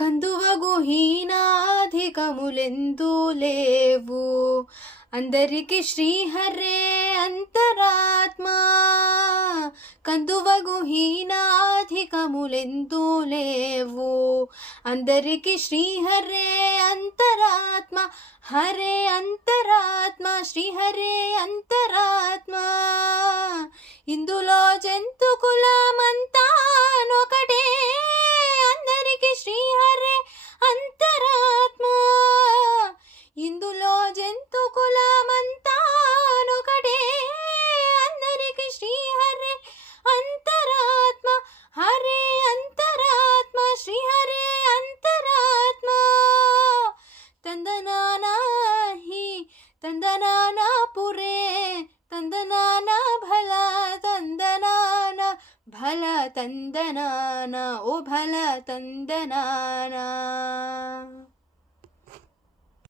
కందువగు హీనాధికములెందు లేవు, అందరికి శ్రీహరే అంతరాత్మా. కందువగు హీనాధికములెందు లేవు, అందరికి శ్రీహరే అంతరాత్మ. హరే అంతరాత్మ, శ్రీహరే అంతరాత్మ. ఇందులో జంతు కులమంతానొకటే, అందరికి శ్రీహరే అంతరాత్మ. ఇందులో జంతు కులమంతానొకటే, అందరికి శ్రీహరే అంతరాత్మ. హరే అంతరాత్మ, శ్రీహరే అంతరాత్మ. తందనానా హి తందనానా పురే, తందనానా భల తందనానా, భల తందనానా, ఓ భల తందనానా.